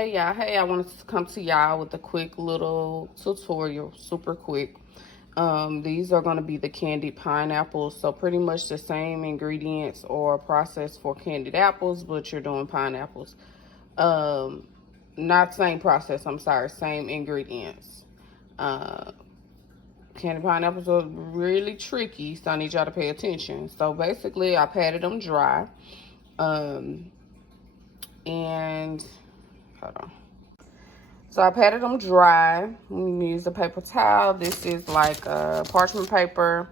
Hey y'all, I wanted to come to y'all with a quick little tutorial, super quick. These are going to be the candied pineapples, so pretty much the same ingredients or process for candied apples, but you're doing pineapples. Not same process, I'm sorry, same ingredients. Candied pineapples are really tricky, so I need y'all to pay attention. So basically, I patted them dry, and hold on. So I patted them dry. We use a paper towel. This is like parchment paper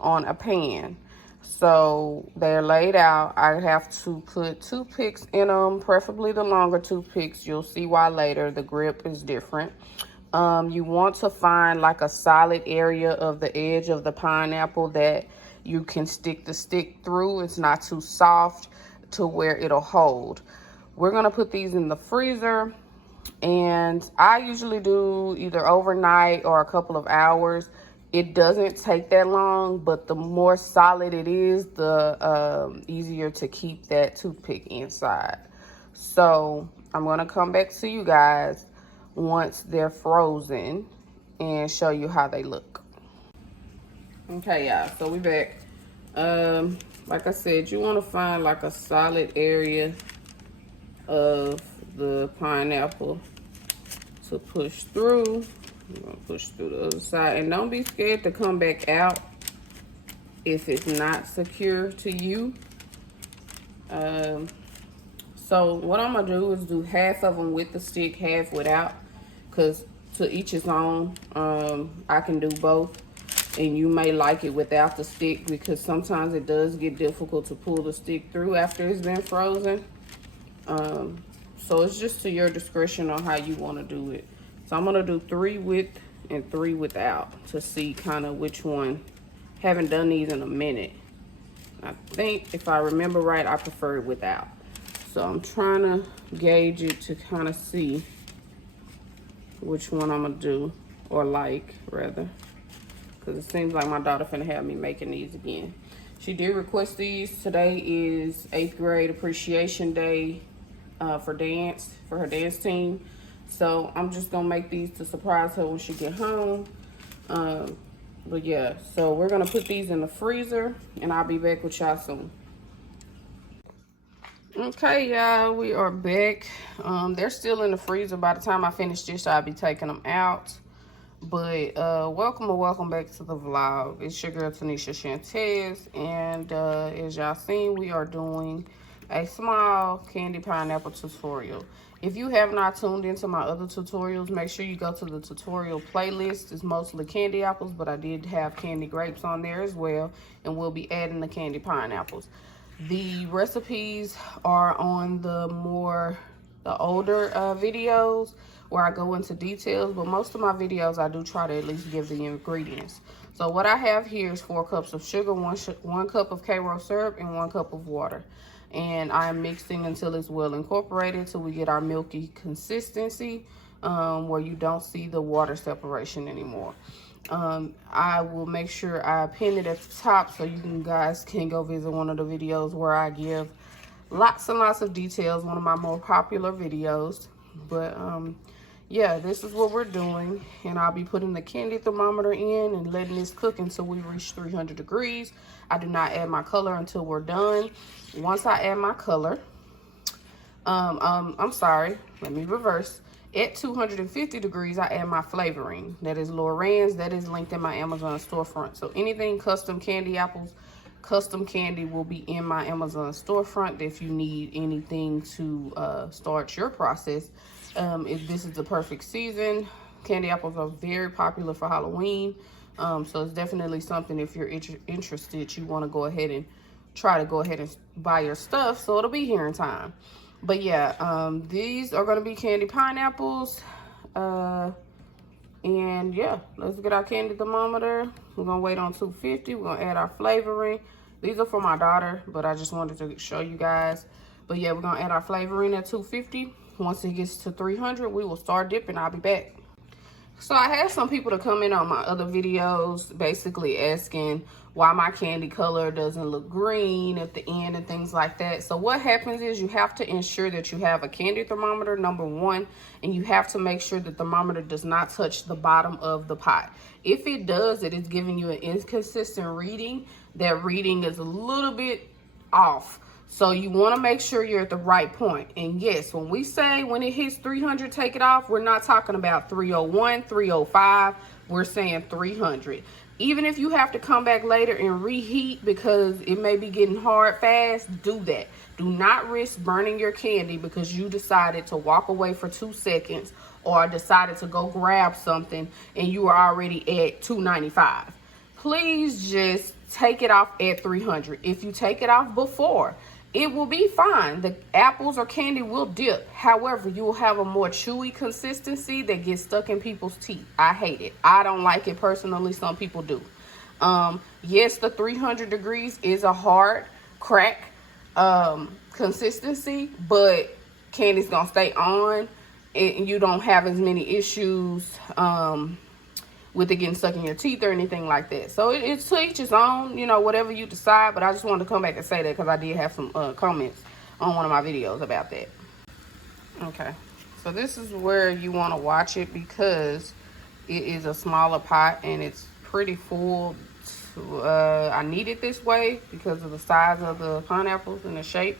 on a pan. So they're laid out. I have to put toothpicks in them, preferably the longer toothpicks. You'll see why later. The grip is different. You want to find like a solid area of the edge of the pineapple that you can stick the stick through. It's not too soft to where it'll hold. We're going to put these in the freezer. And I usually do either overnight or a couple of hours. It doesn't take that long, but the more solid it is, the easier to keep that toothpick inside. So I'm going to come back to you guys once they're frozen and show you how they look. Okay, y'all, so we back. Like I said, you want to find like a solid area of the pineapple to push through. I'm gonna push through the other side, and don't be scared to come back out if it's not secure to you. So what I'm gonna do is do half of them with the stick, half without, because to each his own. I can do both, and you may like it without the stick because sometimes it does get difficult to pull the stick through after it's been frozen. So it's just to your discretion on how you want to do it. So I'm going to do 3 with and 3 without to see kind of which one. Haven't done these in a minute. I think if I remember right, I prefer it without. So I'm trying to gauge it to kind of see which one I'm going to do, or like rather. Because it seems like my daughter finna have me making these again. She did request these. Today is 8th grade appreciation day. For her dance team. So I'm just gonna make these to surprise her when she get home. But yeah, so we're gonna put these in the freezer and I'll be back with y'all soon. Okay, y'all, we are back. They're still in the freezer. By the time I finish this, I'll be taking them out. But welcome back to the vlog. It's your girl Tanishashantez, and as y'all seen, we are doing a small candy pineapple tutorial. If you have not tuned into my other tutorials, make sure you go to the tutorial playlist. It's mostly candy apples, but I did have candy grapes on there as well, and we'll be adding the candy pineapples. The recipes are on the older videos where I go into details, but most of my videos I do try to at least give the ingredients. So what I have here is 4 cups of sugar, 1 cup of Karo syrup, and 1 cup of water. And I'm mixing until it's well incorporated till we get our milky consistency, where you don't see the water separation anymore. I will make sure I pin it at the top so you guys can go visit one of the videos where I give lots and lots of details, one of my more popular videos. But yeah, this is what we're doing, and I'll be putting the candy thermometer in and letting this cook until we reach 300 degrees. I do not add my color until we're done. Once I add my color, I'm sorry, let me reverse. At 250 degrees, I add my flavoring. That is Lorenz. That is linked in my Amazon storefront. So anything custom candy apples, custom candy will be in my Amazon storefront if you need anything to start your process. If this is the perfect season, candy apples are very popular for Halloween. So it's definitely something, if you're interested, you want to go ahead and try to go ahead and buy your stuff so it'll be here in time. But yeah, these are going to be candy pineapples. And yeah, let's get our candy thermometer. We're going to wait on 250. We're going to add our flavoring. These are for my daughter, but I just wanted to show you guys. But yeah, we're going to add our flavoring at 250. Once it gets to 300, we will start dipping. I'll be back. So I had some people to comment on my other videos basically asking why my candy color doesn't look green at the end and things like that. So what happens is you have to ensure that you have a candy thermometer, number one, and you have to make sure the thermometer does not touch the bottom of the pot. If it does, it is giving you an inconsistent reading. That reading is a little bit off. So you want to make sure you're at the right point. And yes, when we say when it hits 300, take it off, we're not talking about 301, 305. We're saying 300. Even if you have to come back later and reheat because it may be getting hard fast, do that. Do not risk burning your candy because you decided to walk away for 2 seconds or decided to go grab something and you are already at 295. Please just take it off at 300. If you take it off before, it will be fine. The apples or candy will dip. However, you will have a more chewy consistency that gets stuck in people's teeth. I hate it. I don't like it personally. Some people do. Yes, the 300 degrees is a hard crack consistency, but candy's gonna stay on and you don't have as many issues with it getting stuck in your teeth or anything like that. So it's to each his own, you know, whatever you decide. But I just wanted to come back and say that because I did have some comments on one of my videos about that. Okay, so this is where you want to watch it because it is a smaller pot and it's pretty full. I need it this way because of the size of the pineapples and the shape,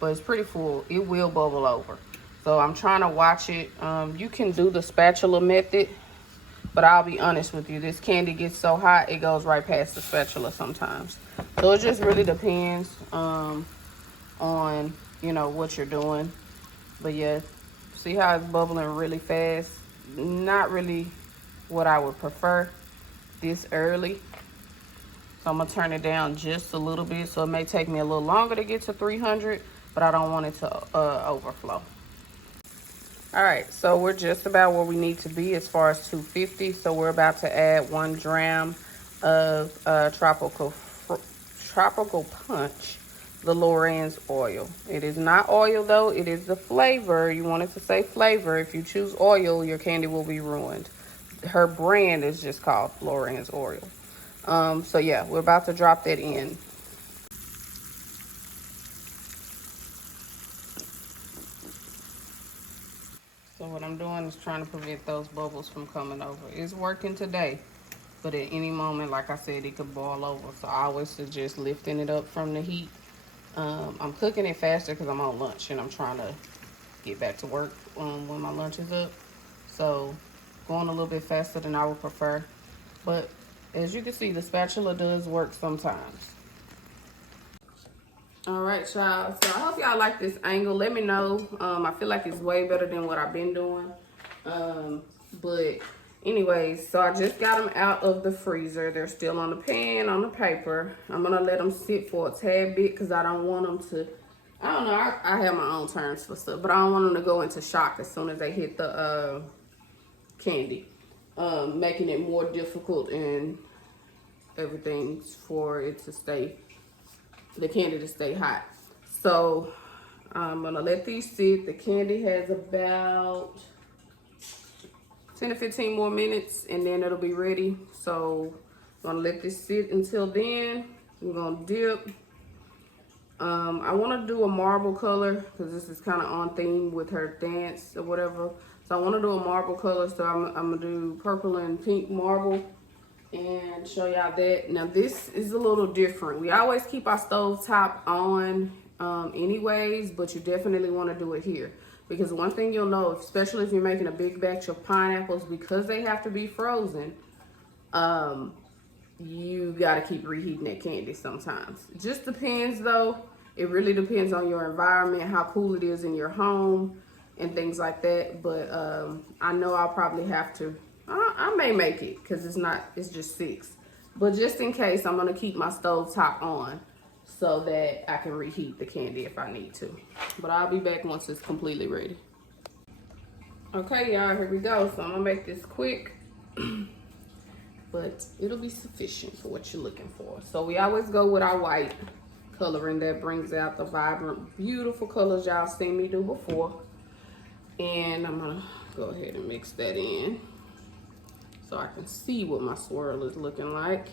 but it's pretty full. It will bubble over. So I'm trying to watch it. You can do the spatula method, but I'll be honest with you, this candy gets so hot, it goes right past the spatula sometimes. So it just really depends on, you know, what you're doing. But yeah, see how it's bubbling really fast? Not really what I would prefer this early. So I'm gonna turn it down just a little bit. So it may take me a little longer to get to 300, but I don't want it to overflow. All right, so we're just about where we need to be as far as 250. So we're about to add 1 gram of tropical punch, the Lorenz oil. It is not oil though, it is the flavor. You want it to say flavor. If you choose oil, your candy will be ruined. Her brand is just called Lorenz oil. So yeah, we're about to drop that in. So what I'm doing is trying to prevent those bubbles from coming over. It's working today, but at any moment, like I said, it could boil over. So I always suggest lifting it up from the heat. I'm cooking it faster because I'm on lunch and I'm trying to get back to work when my lunch is up. So going a little bit faster than I would prefer. But as you can see, the spatula does work sometimes. All right, y'all, so I hope y'all like this angle. Let me know. I feel like it's way better than what I've been doing. But anyways, so I just got them out of the freezer. They're still on the pan, on the paper. I'm gonna let them sit for a tad bit because I don't want them to, I don't know, I have my own terms for stuff, but I don't want them to go into shock as soon as they hit the candy, making it more difficult and everything for it to stay, the candy to stay hot. So I'm gonna let these sit. The candy has about 10 to 15 more minutes and then it'll be ready. So I'm gonna let this sit until then. We're gonna dip. I wanna do a marble color because this is kind of on theme with her dance or whatever. So I wanna do a marble color, so I'm gonna do purple and pink marble and show y'all that. Now this is a little different. We always keep our stove top on anyways, but you definitely want to do it here because one thing you'll know, especially if you're making a big batch of pineapples, because they have to be frozen, you got to keep reheating that candy sometimes. It just depends though. It really depends on your environment, how cool it is in your home and things like that. But I know I'll probably have to, I may make it because it's just 6. But just in case, I'm gonna keep my stove top on so that I can reheat the candy if I need to. But I'll be back once it's completely ready. Okay, y'all, here we go. So I'm gonna make this quick, but it'll be sufficient for what you're looking for. So we always go with our white coloring that brings out the vibrant, beautiful colors y'all seen me do before. And I'm gonna go ahead and mix that in. so I can see what my swirl is looking like.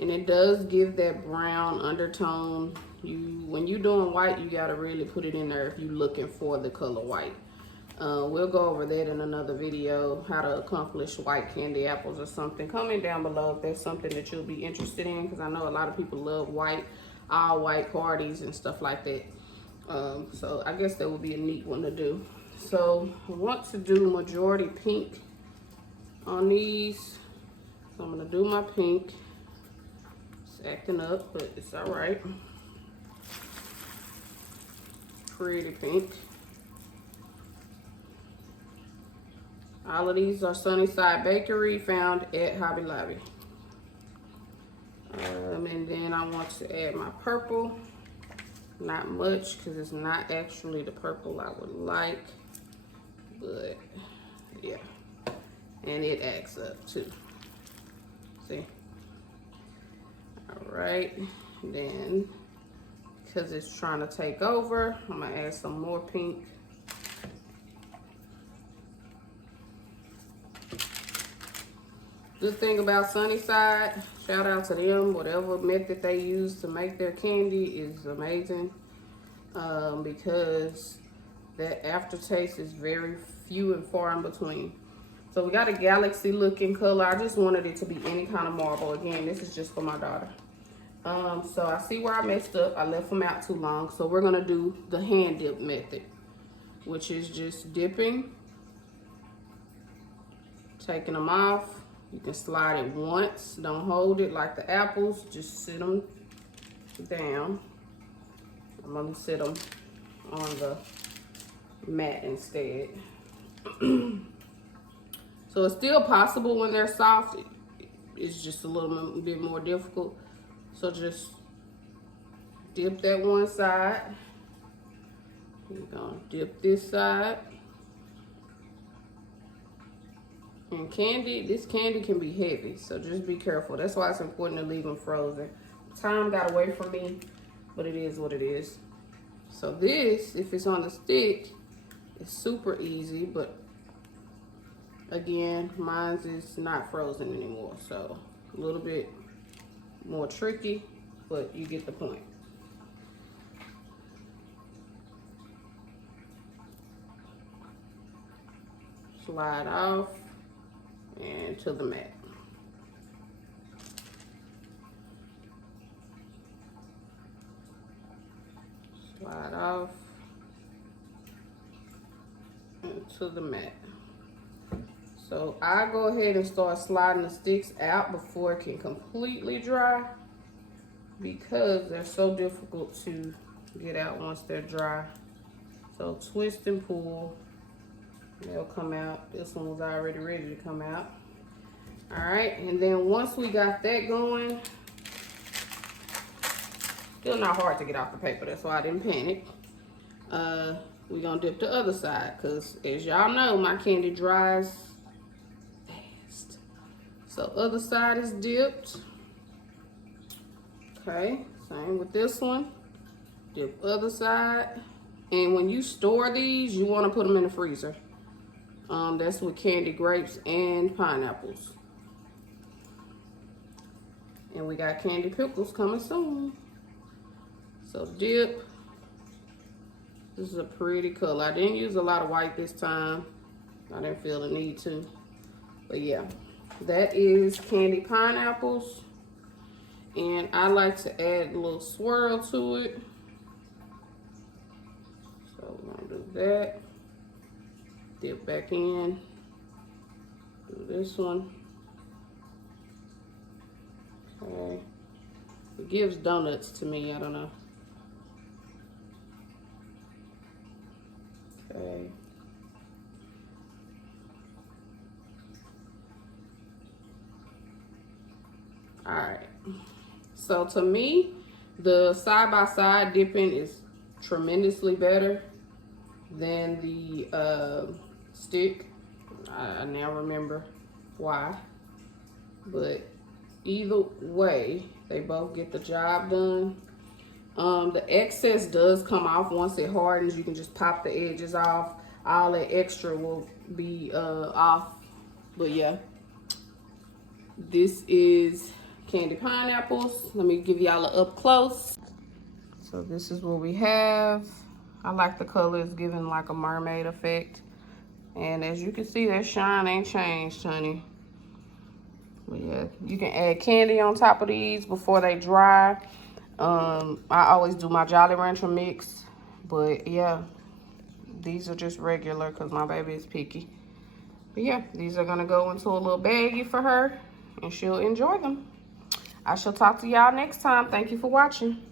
And it does give that brown undertone. When you're doing white, you gotta really put it in there if you're looking for the color white. We'll go over that in another video, how to accomplish white candy apples or something. Comment down below if that's something that you'll be interested in, because I know a lot of people love white, all white parties and stuff like that. So I guess that would be a neat one to do. So I want to do majority pink on these. So I'm gonna do my pink. It's acting up, but it's all right. Pretty pink. All of these are Sunnyside Bakery, found at Hobby Lobby. And then I want to add my purple. Not much, because it's not actually the purple I would like. But, yeah. And it acts up, too. See? All right. Then, because it's trying to take over, I'm going to add some more pink. Good thing about Sunnyside, shout out to them. Whatever method they use to make their candy is amazing, because that aftertaste is very few and far in between. So we got a galaxy looking color. I just wanted it to be any kind of marble. Again, this is just for my daughter. So I see where I messed up. I left them out too long. So we're gonna do the hand dip method, which is just dipping, taking them off. You can slide it once. Don't hold it like the apples. Just sit them down. I'm gonna sit them on the mat instead. So it's still possible when they're soft. It's just a little bit more difficult. So just dip that one side. We're gonna dip this side. And this candy can be heavy, so just be careful. That's why it's important to leave them frozen. Time got away from me, but it is what it is. So this, if it's on the stick, it's super easy, but again, mine is not frozen anymore, so a little bit more tricky, but you get the point. Slide off and to the mat. Slide off and to the mat. So I go ahead and start sliding the sticks out before it can completely dry, because they're so difficult to get out once they're dry. So twist and pull. They'll come out. This one was already ready to come out. All right, and then once we got that going, still not hard to get off the paper, that's why I didn't panic. We're gonna dip the other side, because as y'all know, my candy dries fast. So other side is dipped. Okay, same with this one. Dip other side. And when you store these, you wanna put them in the freezer. That's with candy grapes and pineapples. And we got candy pickles coming soon. So dip. This is a pretty color. I didn't use a lot of white this time. I didn't feel the need to. But yeah, that is candy pineapples. And I like to add a little swirl to it. So we're gonna do that. Dip back in. Do this one. Okay. It gives donuts to me, I don't know. Okay. All right. So to me, the side-by-side dipping is tremendously better than the stick. I now remember why. But either way, they both get the job done. The excess does come off once it hardens. You can just pop the edges off. All that extra will be off. But yeah, This is candy pineapples. Let me give y'all an up close. So this is what we have. I like the color. It's giving like a mermaid effect. And as you can see, that shine ain't changed, honey. But yeah, you can add candy on top of these before they dry. I always do my Jolly Rancher mix. But yeah, these are just regular because my baby is picky. But yeah, these are going to go into a little baggie for her. And she'll enjoy them. I shall talk to y'all next time. Thank you for watching.